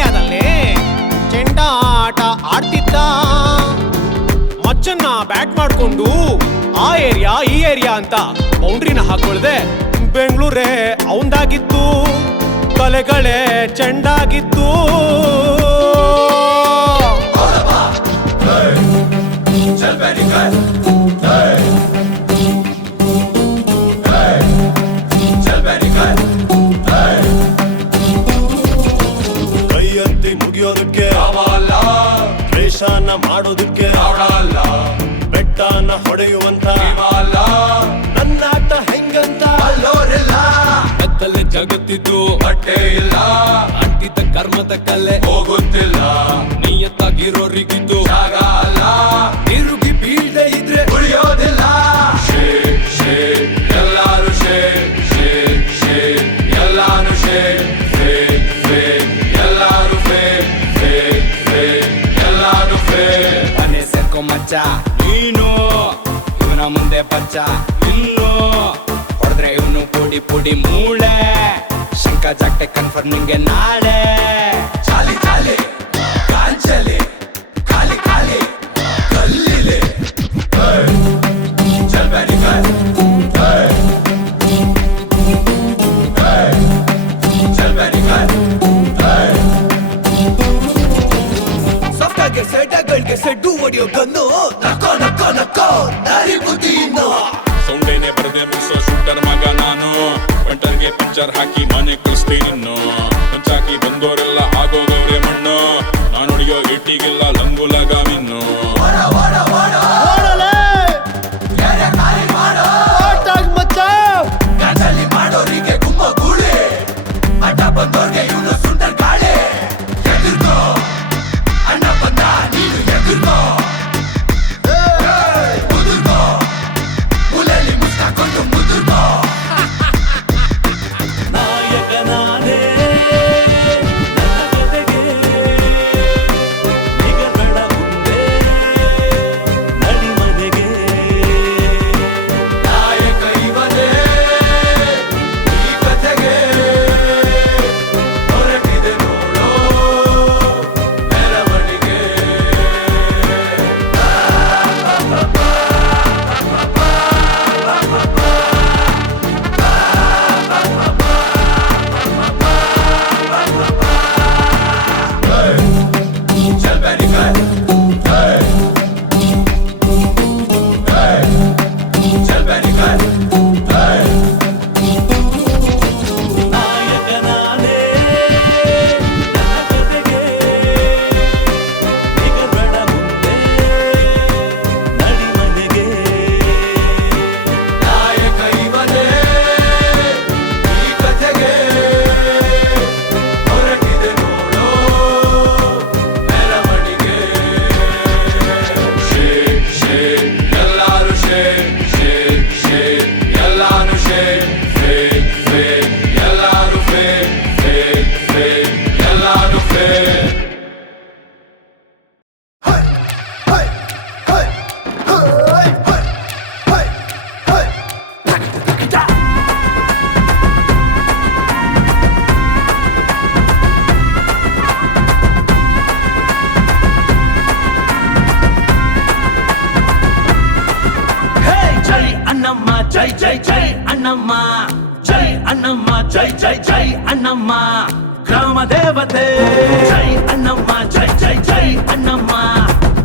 ಏರಿಯಾದಲ್ಲಿ ಚೆಂಡಾಟ ಆಡ್ತಿದ್ದ. ಮಚ್ಚನ್ನ ಬ್ಯಾಟ್ ಮಾಡ್ಕೊಂಡು ಆ ಏರಿಯಾ ಈ ಏರಿಯಾ ಅಂತ ಬೌಂಡ್ರಿನ ಹಾಕೊಳ್ದೆ ಬೆಂಗಳೂರೇ ಅವಂದಾಗಿತ್ತು, ತಲೆಗಳೇ ಚೆಂಡಾಗಿತ್ತು. ಕೈಯತ್ತಿ ಮುಗಿಯೋದಕ್ಕೆ ದ್ವೇಷನ ಮಾಡೋದಕ್ಕೆ ಬೆಟ್ಟನ ಹೊಡೆಯುವಂತ ನನ್ನಾಟ ಹೆಂಗಂತ ಕತ್ತಲೆ ಜಗತ್ತಿದ್ದು ಬಟ್ಟೆ ಇಲ್ಲ, ಅಂಟಿದ್ದ ಕರ್ಮದ ಕಲೆ ಹೋಗುತ್ತಿಲ್ಲ. ನಿಯತ್ತಾಗಿರೋರಿಗಿದ್ದು ಜಾಗ ಅಲ್ಲ, ತಿರುಗಿ ಬೀಳದೆ ಇದ್ರೆ ಉಳಿಯೋದಿಲ್ಲ. ಎಲ್ಲಾರು ಎಲ್ಲಾರು ಎಲ್ಲಾರು ಎಲ್ಲಾರು ಮನೆ ಸೇರ್ಕೊ ಮಚ್ಚ, ನೀನು ಇವನ ಮುಂದೆ ಪಚ್ಚ. ಇನ್ನು ಹೊಡೆದ್ರೆ ಇವನು ಪುಡಿ ಪುಡಿ ಮೂಳೆ, ಶಂಕ ಜಾಕ್ಟೆ ಕನ್ಫರ್ಮ್ ನಿಂಗೆ ನಾಳೆ. ಚಾಲಿ ಚಾಲಿ ಕಾಂಚಲಿ ಖಾಲಿ ಖಾಲಿ ಕಲ್ಲಿಲೆ ಚಲ್ಬೇಡಿ ಸೊಕ್ಕಾಗೆ ಸೆಟಗಳಿಗೆ ಸೆಡ್ಡು ಹೊಡೆಯೋ ಗನ್ನು ನಕ್ಕೋ ನಕ್ಕೋ ನಕ್ಕೋ ದಾರಿ ಬುದ್ಧಿ ಇನ್ನು ಸೌಂಡೇನೆ ಬರದೆ ಮುಗಿಸೋ ಶೂಟರ್ ಮಗ ನಾನು. ಪಂಟರ್ಗೆ ಪಂಚರ್ ಹಾಕಿ ಮನೆ ಕಳಿಸ್ತೀನಿ ಇನ್ನು. ಪಂಚಾಕಿ ಬಂದೋರೆಲ್ಲ ಆಗೋಗವ್ರೆ ಮಣ್ಣು, ನಾನು ಹೊಡಿಯೋ ಇಟ್ಟಿಗೆಲ್ಲ ಲಂಗುಲಗ ಮಿನ್ನು. ಮಾಡೋರಿಗೆ ಗುಮ್ಮ ಗೂಳಿ, ಅಡ್ಡ ಬಂದೋರ್ಗೆ ಇವನು ಸುಂದರ್ ಗಾಳಿ. ಎದುರ್ಕೋ ಅಣ್ಣ ಬಂದ ನೀನು ಎದುರ್ಕೋ, ಮುದುರ್ಕೋ ಮುಲೆಯಲ್ಲಿ ಮುಸ್ತಾಕೊಂಡು ಮುದುರ್ಕೋ. ನಾಯಕನಾದೆ ನಿಗಗಳ ಮುಂದೆ ನಡಿಮನೆಗೆ, ನಾಯಕ ಇವನೇ ಈ ಕಥೆಗೆ. ಹೊರಟಿದೆ ನೋಡೋ ಮೆರವಣಿಗೆ. ಚಲ್ಬೇಡಿ ಚಲ್ಬೇಡಿ ನಾಯಕನಾದೆ ನನ್ನ ಜೊತೆಗೆ, ನಿಗಗಳ ಮುಂದೆ ನಡಿಮನೆಗೆ. ನಾಯಕ ಇವನೇ ಈ ಕಥೆಗೆ, ಹೊರಟಿದೆ ನೋಡೋ ಮೆರವಣಿಗೆ. ಎಲ್ಲಾರು ಎಲ್ಲಾರು ಎಲ್ಲಾರು ಎಲ್ಲಾರು ಜೈ ಅಣ್ಣಮ್ಮ, ಜೈ ಜೈ ಜೈ ಅಣ್ಣಮ್ಮ, ಜೈ ಅಣ್ಣಮ್ಮ, ಜೈ ಜೈ ಜೈ ಅಣ್ಣಮ್ಮ, ಗ್ರಾಮ ದೇವತೆ. ಜೈ ಅಣ್ಣಮ್ಮ, ಜೈ ಜೈ ಜೈ ಅಣ್ಣಮ್ಮ,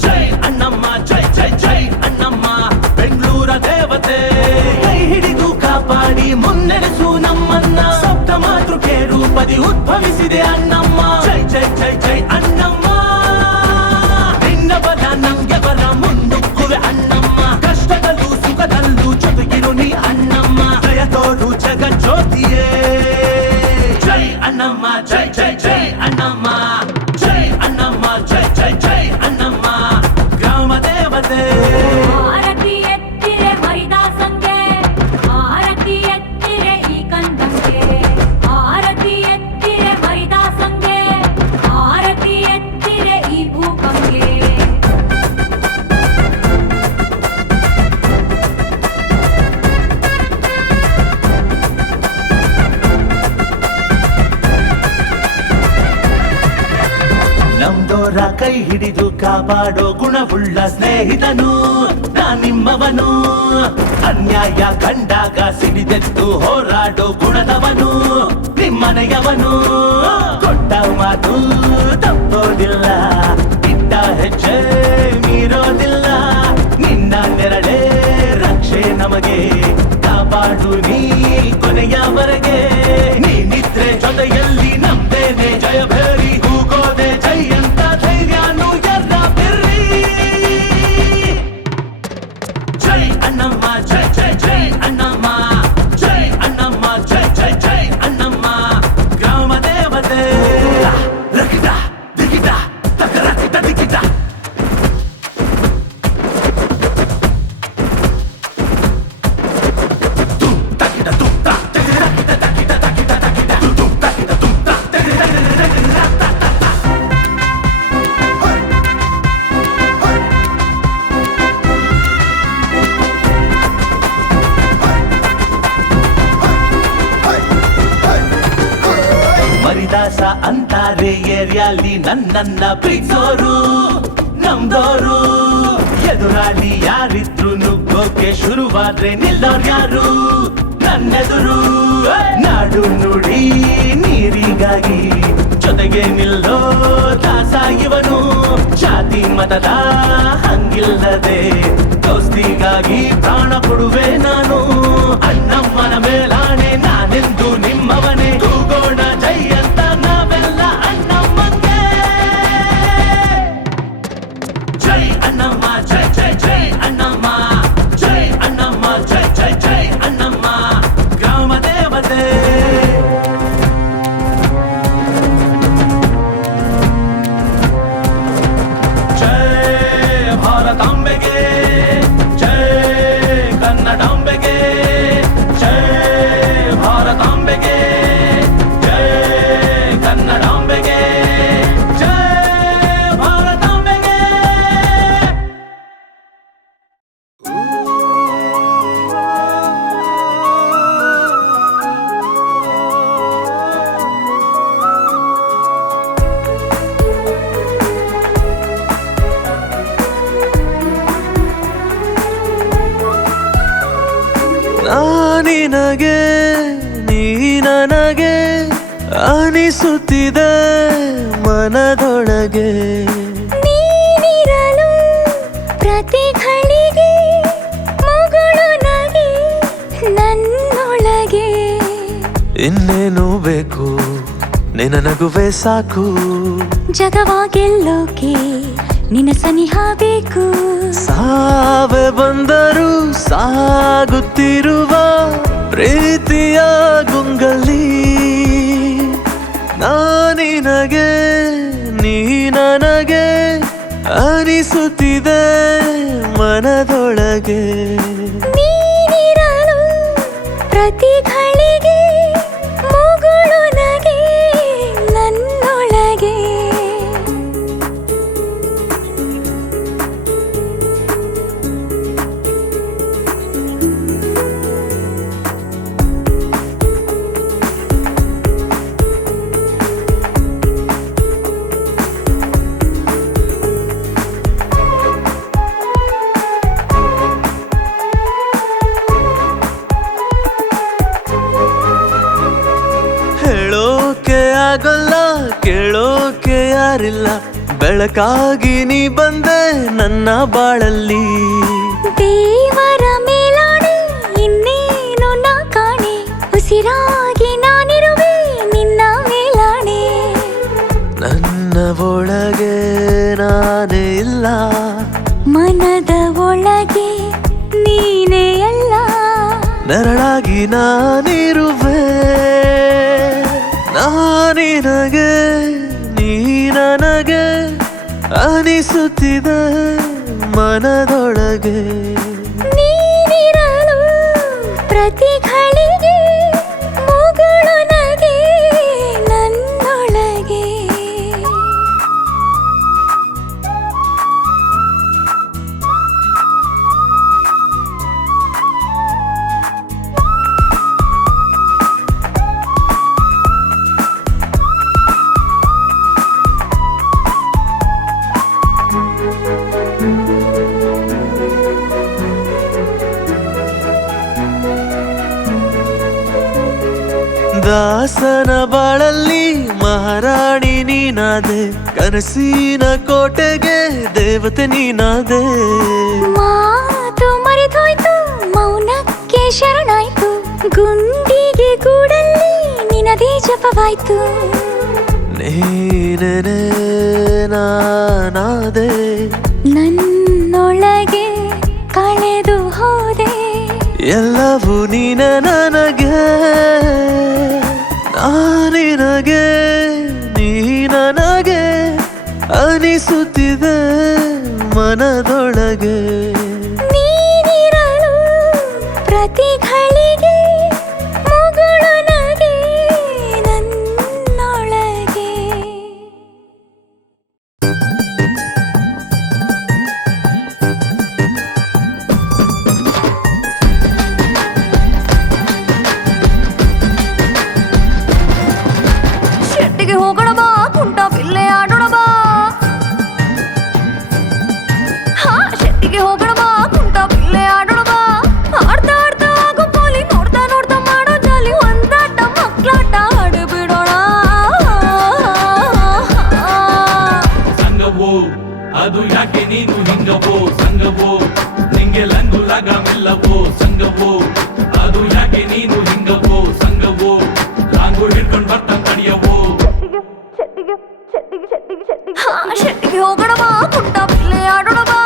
ಜೈ ಅಣ್ಣಮ್ಮ, ಜೈ ಜೈ ಜೈ ಅಣ್ಣಮ್ಮ, ಬೆಂಗಳೂರ ದೇವತೆ. ಕೈ ಹಿಡಿದು ಕಾಪಾಡಿ ಮುನ್ನಡೆಸು ನಮ್ಮನ್ನ, ಸಪ್ತ ಮಾತೃಕೆ ರೂಪದಿ ಉದ್ಭವಿಸಿದೆ ಅಣ್ಣಮ್ಮ. ಜೈ ಜೈ ಜೈ ಜೈ ಅಣ್ಣಮ್ಮ, ನಿನ್ನ ಬಲ ನಮ್ಗೆ ಬಲ ಮುಂದುಕ್ಕುವೆ ಅಣ್ಣಮ್ಮ. ಕಷ್ಟದಲ್ಲೂ ಸುಖದಲ್ಲೂ ಜೊತೆಗಿರು ನೀ ಅಣ್ಣಮ್ಮ, ದಯ ತೋರು ಜಗಜ್ಯೋತಿಯೇ. ಜೈ ಅಣ್ಣಮ್ಮ, ಜೈ ಜೈ ಜೈ ಅಣ್ಣಮ್ಮ, ಜೈ ಅಣ್ಣಮ್ಮ, ಜೈ ಜೈ ಜೈ ಅಣ್ಣಮ್ಮ, ಗ್ರಾಮ ದೇವತೆ. ಆರತಿ ಎತ್ತಿರೆ ಮರಿದಾಸಂಗೆ, ಆರತಿ ಎತ್ತಿರೆ ಈ ಕಂದಂಗೆ, ಆರತಿ ಎತ್ತಿರೆ ಮರಿದಾಸಂಗೆ, ಆರತಿ ಎತ್ತಿರೆ ಈ ಭೂಕಂಗೆ. ನಮ್ದೋರ ಕೈ ಹಿಡಿದು ಕಾಪಾಡೋ ಗುಣವುಳ್ಳ ಸ್ನೇಹಿತನು ನಾ ನಿಮ್ಮವನು. ಅನ್ಯಾಯ ಕಂಡಾಗ ಸಿಡಿದೆದ್ದು ಹೋರಾಡೋ ಗುಣದವನು ನಿಮ್ಮನೆಯವನು. ಕೊಟ್ಟ ಮಾತು ತಪ್ಪೋದಿಲ್ಲ, ಇಟ್ಟ ಹೆಜ್ಜೆ ಮೀರೋದಿಲ್ಲ. ನಿನ್ನ ನೆರಳೇ ರಕ್ಷೆ ನಮಗೆ, ಕಾಪಾಡು ನೀ ಕೊನೆಯವರೆಗೆ. ನೀನಿದ್ರೆ ಜೊತೆಯಲ್ಲಿ ನಮ್ದೇನೆ ಜಯಭೇರಿ, ಕೂಗೋದೆ ಜೈ ಅಂತ ಧೈರ್ಯನು ಎರ್ರ ಬಿರ್ರಿ. ಜೈ ಅಣ್ಣಮ್ಮ, ಜೈ ಜೈ ಜೈ ಅಣ್ಣಮ್ಮ, ಜೈ ಅಣ್ಣಮ್ಮ, ಜೈ ಜೈ ಜೈ ಅಣ್ಣಮ್ಮ. ಗ್ರಾಮ ದೇವತೆ ರಕಿಟ ದಿಗಿಟ ತಕರಕಿಟ ದಿಗಿಟ. ಮರಿದಾಸ ಅಂತಾರೆ ಏರಿಯಾಲಿ ನನ್ನನ್ನ ಪ್ರೀತಿಸೋರು ನಮ್ದೋರು. ಎದುರಾಳಿ ಯಾರಿದ್ರು ನುಗ್ಗೋಕೆ ಶುರುವಾದ್ರೆ ನಿಲ್ಲೋರ್ಯಾರು ನನ್ನೆದುರು. ನಾಡು ನುಡಿ ನೀರಿಗಾಗಿ ಜೊತೆಗೆ ನಿಲ್ಲೋ ದಾಸ ಇವನು. ಜಾತಿ ಮತದ ಹಂಗಿಲ್ಲದೆ ದೋಸ್ತಿಗಾಗಿ ಪ್ರಾಣ ಕೊಡುವೆ ನಾನು. ಅಣ್ಣಮ್ಮನ ಮೇಲಾಣೆ ನಾನೆಂದು ನಿಮ್ಮವನೇ, ಕೂಗೋಣ ಜೈ ಅಂತ ನಾವೆಲ್ಲ ಅಣ್ಣಮ್ಮಂಗೆ. ಜೈ ಅಣ್ಣಮ್ಮ, ಜೈ ಜೈ ಜೈ ಅಣ್ಣಮ್ಮ, ಜೈ ಅಣ್ಣಮ್ಮ, ಜೈ ಜೈ ಜೈ ಅಣ್ಣಮ್ಮ. ಗ್ರಾಮ ದೇವತೆ ಜೈ ಭಾರತಾಂಬೆಗೆ, ಜೈ ಕನ್ನಡಾಂಬೆಗೆ, ಜೈ ಭಾರತಾಂಬೆಗೆ, ಜೈ ಕನ್ನಡಾಂಬೆಗೆ, ಜೈ ಭಾರತಾಂಬೆಗೆ. ನಾನಿನಗೆ ನೀ ನನಗೆ ಅನಿಸುತ್ತಿದೆ ಮನದೊಳಗೆ. ನೀನಿರಲು ಪ್ರತಿ ಘಳಿಗೆ ಮಗಳು ನಗೆ ನನ್ನೊಳಗೆ. ಇನ್ನೇನು ಬೇಕು ನಿನ್ನ ನಗುವೆ ಸಾಕು. ಜಗವ ಗೆಲ್ಲೋಕೆ ನಿನ್ನ ಸನಿಹ ಬೇಕು. ಸಾವೆ ಬಂದರೂ ಸಾಗುತ್ತಿರುವ ಪ್ರೀತಿಯ ಗುಂಗಲ್ಲಿ. ನಾನಿನಗೆ ನೀ ನನಗೆ ಅನಿಸುತ್ತಿದೆ ಮನದೊಳಗೆ. ನೀನಿರಲು ಪ್ರತಿ ಘಳಿಗೆ ಮಗಳು ನಗೆ ನನ್ನೊಳಗೆ. ಹೇಳೋಕೆ ಆಗಲ್ಲ, ಕೇಳೋಕೆ ಯಾರಿಲ್ಲ. ಬೆಳಕಾಗಿ ನೀ ಬಂದೆ ನನ್ನ ಬಾಳಲ್ಲಿ. ದೇವರ ಮೇಲಾಣೆ ಇನ್ನೇನು ನಾ ಕಾಣೆ. ಉಸಿರಾಗಿ ನಾನಿರುವೆ ನಿನ್ನ ಮೇಲಾಣೆ. ನನ್ನ ಒಳಗೆ ನಾನೇ ಇಲ್ಲ, ಮನದ ಒಳಗೆ ನೀನೇ ಎಲ್ಲ. ನೆರಳಾಗಿ ನಾನಿರುವೆ. ನಾನಿನಗೆ ನೀ ನನಗೆ ಅನಿಸುತ್ತಿದೆ ಮನದೊಳಗೆ. ನೀನಿರಲು ಪ್ರತಿ ಘಳಿಗೆ ಮಗಳು ನಗೆ ನನ್ನೊಳಗೆ. ದಾಸನ ಬಾಳಲ್ಲಿ ಮಹಾರಾಣಿ ನೀನಾದೆ, ಕನಸಿನ ಕೋಟೆಗೆ ದೇವತೆ ನೀನಾದೆ. ಮಾತು ಮರೆತೋಯ್ತು, ಮೌನಕ್ಕೆ ಶರಣಾಯ್ತು, ಗುಂಡಿಗೆ ಗೂಡಲ್ಲಿ ನಿನದೇ ಜಪವಾಯ್ತು. ನೀನೇ ನಾನಾದೆ, ನನ್ನೊಳಗೆ ಕಳೆದು ಹೋದೆ. ಎಲ್ಲವೂ ನೀನೆ ನನಗೆ, ನಾನಿನಗೆ ನೀ ನನಗೆ ಅನಿಸುತ್ತಿದೆ ಮನದೊಳಗೆ. ನೀನಿರಲು ಪ್ರತಿ ಘಳಿಗೆ ಮುಗುಳು ನಗೆ ನನ್ನೊಳಗೆ. ಶೆಟ್ಟಿಗೆ ಹೋಗೋಣ ಬಾ, ಕುಂಟ ಬಿಲ್ಲೆ ಆಡೋಣ ಬಾ. ಹಾ, ಶೆಟ್ಟಿಗೆ ಹೋಗೋಣ ಬಾ, ಕುಂಟ ಬಿಲ್ಲೆ ಆಡೋಣ ಬಾ. ಆಡ್ತಾ ಆಡ್ತಾ ಆಗೋ ಪೋಲಿ, ನೋಡ್ತಾ ನೋಡ್ತಾ ಮಾಡೋ ಜಾಲಿ, ಒಂದಾಟ ಮಕ್ಕಳಾಟ ಆಡಿಬಿಡೋಣ. ಸಂಗವೋ ಅದು ಯಾಕೆ ನೀನು ಹಿಂಗವೋ, ಸಂಗವೋ ನಿಂಗೆ ಲಂಗು ಲಗಾಮಿಲ್ಲವೋ, ಸಂಗವೋ ಅದು ಯಾಕೆ ನೀನು ಹಿಂಗವೋ, ಸಂಗವೋ ಲಾಂಗು ಹಿಡ್ಕೊಂಡ್ ಬರ್ತಾ ತಡಿಯವೋ. ಹಾ, ಶೆಟ್ಟಿಗೆ ಹೋಗೋಣ ಬಾ, ಕುಂಟ ಬಿಲ್ಲೆ ಆಡೋಣ ಬಾ.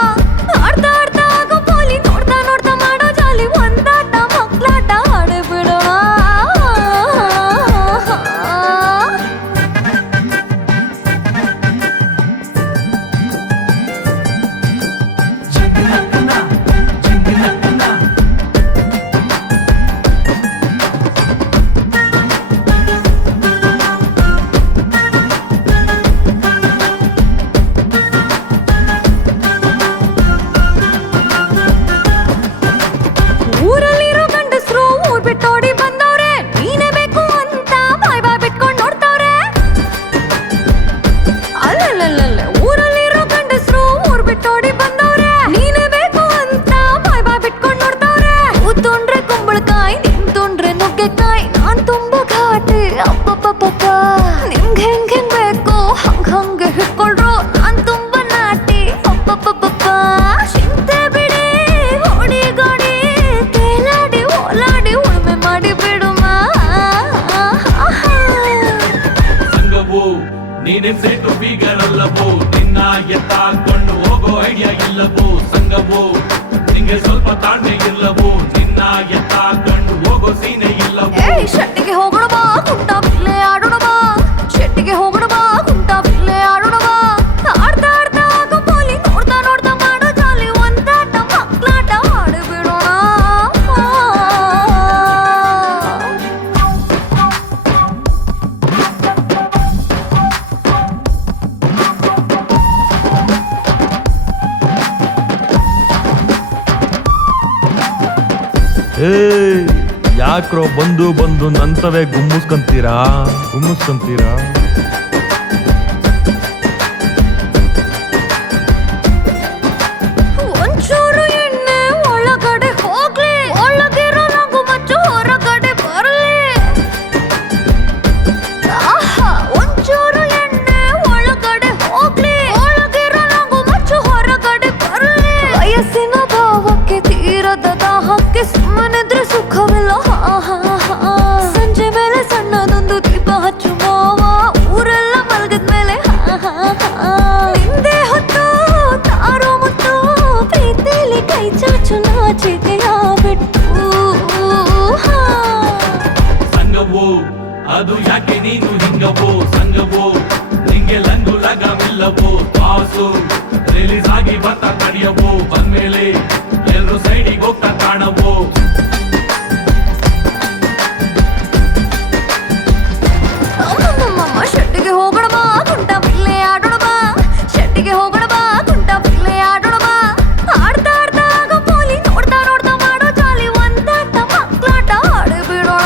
ಆಡ್ತಾ ಆಡ್ತಾ ಆಗೋ ಪೋಲಿ, ನೋಡ್ತಾ ನೋಡ್ತಾ ಮಾಡೋ ಜಾಲಿ, ಒಂದಾಟ ಮಕ್ಕಳಾಟ ಆಡಿಬಿಡೋಣ. ಊರಲ್ಲಿರೋ ಗಂಡಸ್ರು ಊರ್ ಬಿಟ್ಟೋಡಿ ಬಂದವ್ರೆ, ನೀನೇ ಬೇಕು ಅಂತ ಬಾಯ್ ಬಾಯ್ ಬಿಟ್ಕೊಂಡ್ ನೋಡ್ತಾವ್ರೆ. ಅಲ್ಲಲ್ಲಲ್ಲ, ಊರಲ್ಲಿರೋ ಗಂಡಸ್ರು ಊರ್ ಬಿಟ್ಟೋಡಿ ಬಂದವ್ರೆ, ನೀನೇ ಬೇಕು ಅಂತ ಬಾಯ್ ಬಾಯ್ ಬಿಟ್ಕೊಂಡ್ ನೋಡ್ತಾವ್ರೆ. ಉತ್ತೊಂಡ್ರೆ ಕುಂಬಳಕಾಯಿ, ನಿಂತೊಂಡ್ರೆ ನುಗ್ಗೆಕಾಯಿ, ನಾನ್ ತುಂಬಾ ಘಾಟಿ ಅಪ್ಪಪ್ಪಪ್ಪ. ನಿಮ್ಗೆ ಹೆಂಗ್ ಹೆಂಗ್ ಬೇಕು ಹಂಗ್ ಹಂಗೆ ಹಿಡ್ಕೊಳ್ರು, ನಾನ್ ತುಂಬಾ ನಾಟಿ ಅಪ್ಪಪ್ಪಪ್ಪ. ಚಿಂತೆ ಬಿಡಿ ಹೊಡಿ ಗಾಡಿ, ತೇಲಾಡಿ ಓಲಾಡಿ ಉಳುಮೆ ಮಾಡಿ ಬಿಡುಮ. ಸಂಗವೋ ನೀನೆ ಸೇಟು ಬೀಗರಲ್ಲವೋ, ನಿನ್ನ ಎತ್ತಾಕೊಂಡು ಹೋಗೋ ಐಡಿಯಾ ಇಲ್ಲವೋ, ಸಂಗವೋ ನಿಂಗೆ ಸ್ವಲ್ಪ ತಾಳ್ಮೆ ಇಲ್ಲವೋ, ನಿನ್ನ ಎತ್ತಾಕೊಂಡು ಹೋಗೋ ಸೀನೆ ಇಲ್ಲವೋ. ಏಯ್, ಶೆಟ್ಟಿಗೆ ಹೋಗೋಣ ಬಾ, ಕುಂಟ ಬಿಲ್ಲೆ ಆಡೋಣ ಬಾ. ಶೆಟ್ಟಿಗೆ ಹೋಗೋಣ ಬಾ, ಕುಂಟ ಬಿಲ್ಲೆ ಆಡೋಣ ಬಾ. ಆಡ್ತಾ ಆಡ್ತಾ ಆಗೋ ಪೋಲಿ, ನೋಡ್ತಾ ನೋಡ್ತಾ ಮಾಡೋ ಜಾಲಿ, ಒಂದಾಟ ಮಕ್ಕಳಾಟ ಆಡಿಬಿಡೋಣ. ಯಾಕ್ರೋ ಬಂದು ಬಂದು ನಂತವೇ ಗುಮ್ಮಿಸ್ಕೊಂತೀರಾ. ಒಂಚೂರು ಎಣ್ಣೆ ಒಳಗಡೆ ಹೋಗ್ಲಿ, ಒಳಗಿರೋ ನಗು ಮಚ್ಚು ಹೊರಗಡೆ ಬರ್ಲಿ. ಆಹಾ, ಒಂಚೂರು ಎಣ್ಣೆ ಒಳಗಡೆ ಹೋಗ್ಲಿ, ಒಳಗಿರೋ ನಗು ಮಚ್ಚು ಹೊರಗಡೆ ಬರ್ಲಿ. ವಯಸ್ಸಿನ ಭಾವಕ್ಕೆ ತೀರದ ದಾಹಕ್ಕೆ ಸುಮ್ಮನಿದ್ರೆ ಸುಖವಿಲ್ಲ. ಸಂಜೆ ಮೇಲೆ ಸಣ್ಣದೊಂದು ದೀಪ ಹಚ್ಚು ಮಾವ, ಊರೆಲ್ಲ ಮಲಗಿದ್ಮೇಲೆ ನಿಂದೆ ಹೊತ್ತು ತಾರೋ ಮುತ್ತು, ಪ್ರೀತಿಲಿ ಕೈ ಚಾಚು ನಾಚಿಕೆಯ ಬಿಟ್ಟು. ಸಂಗವೋ ಅದು ಯಾಕೆ ನೀನು ಹಿಂಗವೋ, ಸಂಗವೋ ನಿಂಗೆ ಲಂಗು ಲಗಾಮಿಲ್ಲವೋ, ಪಾಸು ರಿಲೀಸ್ ಆಗಿ ಬರ್ತಾ ತಡಿಯವೋ, ಬಂದ್ಮೇಲೆ ಎಲ್ರು ಸೈಡಿಗೆ ಹೋಗ್ತಾ ಕಾಣವೋ. ಅಮ್ಮಮ್ಮಮ್ಮ, ಶೆಟ್ಟಿಗೆ ಹೋಗೋಣ ಬಾ, ಕುಂಟ ಬಿಲ್ಲೆ ಆಡೋಣ ಬಾ. ಶೆಟ್ಟಿಗೆ ಹೋಗೋಣ ಬಾ, ಕುಂಟ ಬಿಲ್ಲೆ ಆಡೋಣ ಬಾ. ಆಡ್ತಾ ಆಡ್ತಾ ಆಗೋ ಪೋಲಿ, ನೋಡ್ತಾ ನೋಡ್ತಾ ಮಾಡೋ ಜಾಲಿ, ಒಂದಾಟ ಮಕ್ಕಳಾಟ ಆಡಿಬಿಡೋಣ.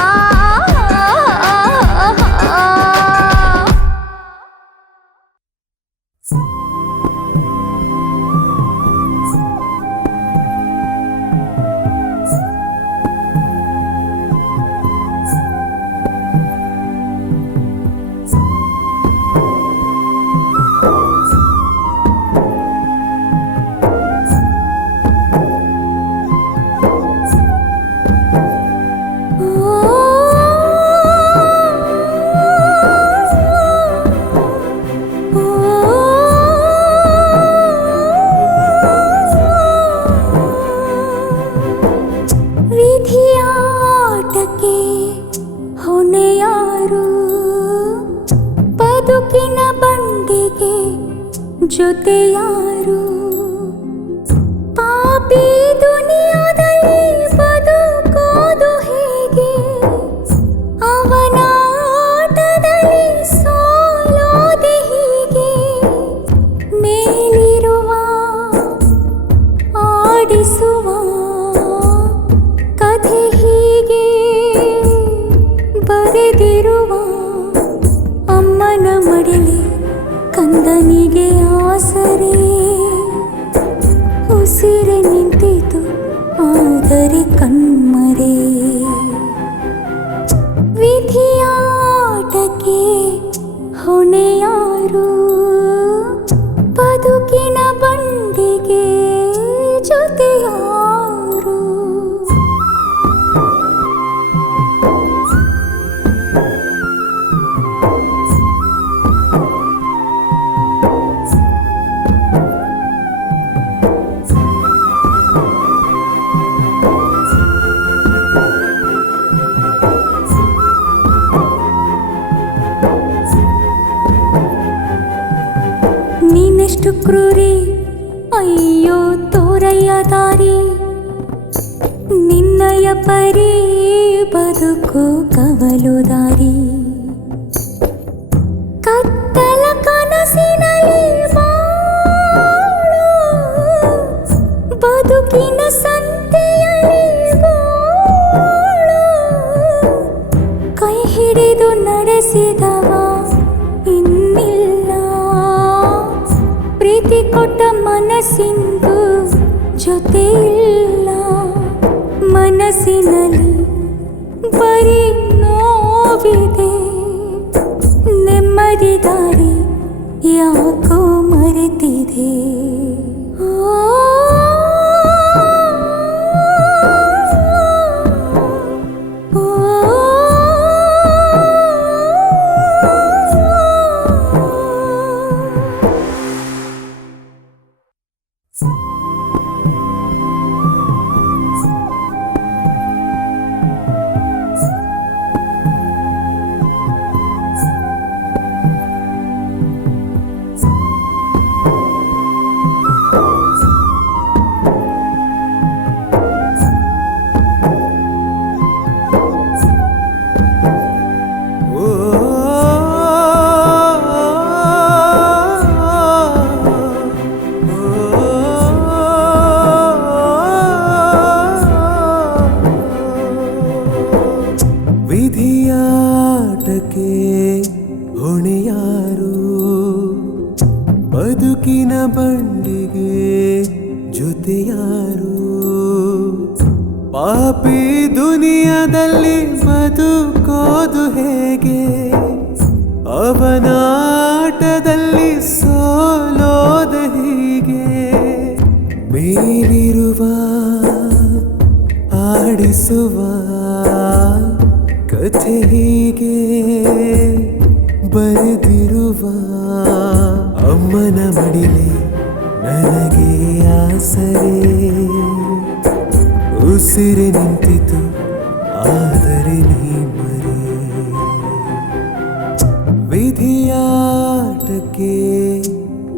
ಜೊತೆ ಯಾರು ಪಾಪಿ ದುನಿಯಾದಲ್ಲಿ ಬದುಕೋದು ಹೇಗೆ ಅವನ ಆಟದಲ್ಲಿ ಸೋಲೋದೆ ಹೀಗೆ ಮೇಲಿರುವ ಆಡಿಸುವ ಕಥೆ ಹೀಗೆ ಬರೆದಿರುವ ಅಮ್ಮನ ಮಡಿಲಿ ಕಂದನಿಗೆ ಆಸರೆ ಉಸಿರೆ ನಿಂತಿತು ಆದರೆ ಕಣ್ಮರೆ ವಿಧಿಯಾಟಕ್ಕೆ ಹೊಣೆಯಾರು ಬದುಕಿನ ಬಂಡಿಗೆ ಜೊತೆಯಾರು ನೀನೆಷ್ಟು ಕ್ರೂರಿ ಅಯ್ಯೋ ತೋರಯ್ಯ ದಾರಿ ನಿನ್ನಯ ಪರಿ ಬದುಕು ಕವಲು ದಾರಿ ಕತ್ತಲ ಕನಸಿನಲ್ಲಿ ಬಾಳು ಬದುಕಿನ ಸಂತೆಯಲ್ಲಿ ಗೋಳು ಕೈ ಹಿಡಿದು ನಡೆಸಿದವ ಇನ್ನಿಲ್ಲ ಪ್ರೀತಿ ಕೊಟ್ಟ ಮನಸ್ಸಿಂದು ಜೊತೆ ಇಲ್ಲ ಮನಸ್ಸಿನಲ್ಲಿ ಬರೀ ನೋವಿದೆ ನೆಮ್ಮದಿ ದಾರಿ ಯಾಕೋ ಮರೆತಿದೆ ವಿಧಿಯಾಟಕ್ಕೆ ಹೊಣೆಯಾರು ಬದುಕಿನ ಬಂಡಿಗೆ ಜೊತೆಯಾರು ಪಾಪಿ ದುನಿಯಾದಲ್ಲಿ ಬದುಕೋದು ಹೇಗೆ ಅವನಾಟದಲ್ಲಿ ಸೋಲೋದ ಹೀಗೆ ಮೇಲಿರುವ ಆಡಿಸುವ ಕಥೆ ಹೀಗೆ ಬರೆದಿರುವ ಅಮ್ಮನ ಮಡಿಲೆ ನನಗೆ ಆಸರೆ ಉಸಿರೆ ನಿಂತಿತು ಆದರೆ ನೀ ಮರೆ ವಿಧಿಯಾಟಕ್ಕೆ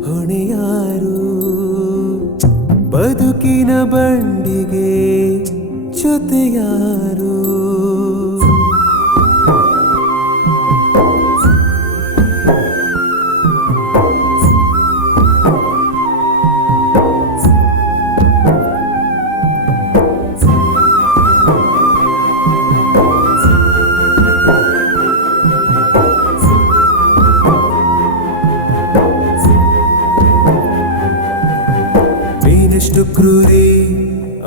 ಹೊಣೆಯಾರು ಬದುಕಿನ ಬಂಡಿಗೆ ಜೊತೆಯಾರು ನೀನೆಷ್ಟು ಕ್ರೂರಿ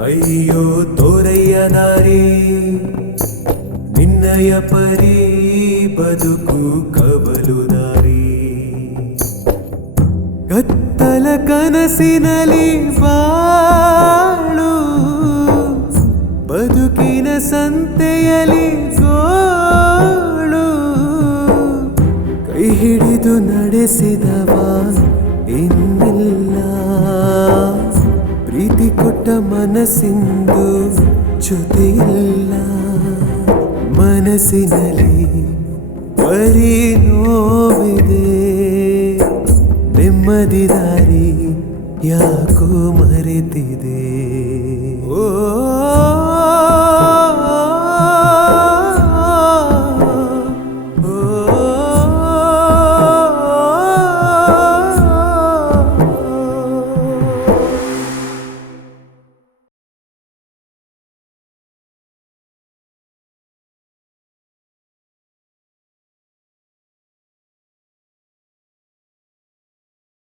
ಅಯ್ಯೋ ತೋರಯ್ಯ ದಾರಿ ನಿನ್ನಯ ಪರಿ ಬದುಕು ಕವಲು ದಾರಿ ಕತ್ತಲ ಕನಸಿನಲ್ಲಿ ಬಾಳು ಬದುಕಿನ ಸಂತೆಯಲ್ಲಿ ಗೋಳು ಕೈ ಹಿಡಿದು ನಡೆಸಿದವ ಇನ್ನಿಲ್ಲ ಪ್ರೀತಿ ಕೊಟ್ಟ ಮನಸ್ಸಿಂದು ಜೊತೆಯಿಲ್ಲ ಮನಸ್ಸಿನಲ್ಲಿ ಬರೀ ನೋವಿದೆ ನೆಮ್ಮದಿ ದಾರಿ ಯಾಕೋ ಮರೆತಿದೆ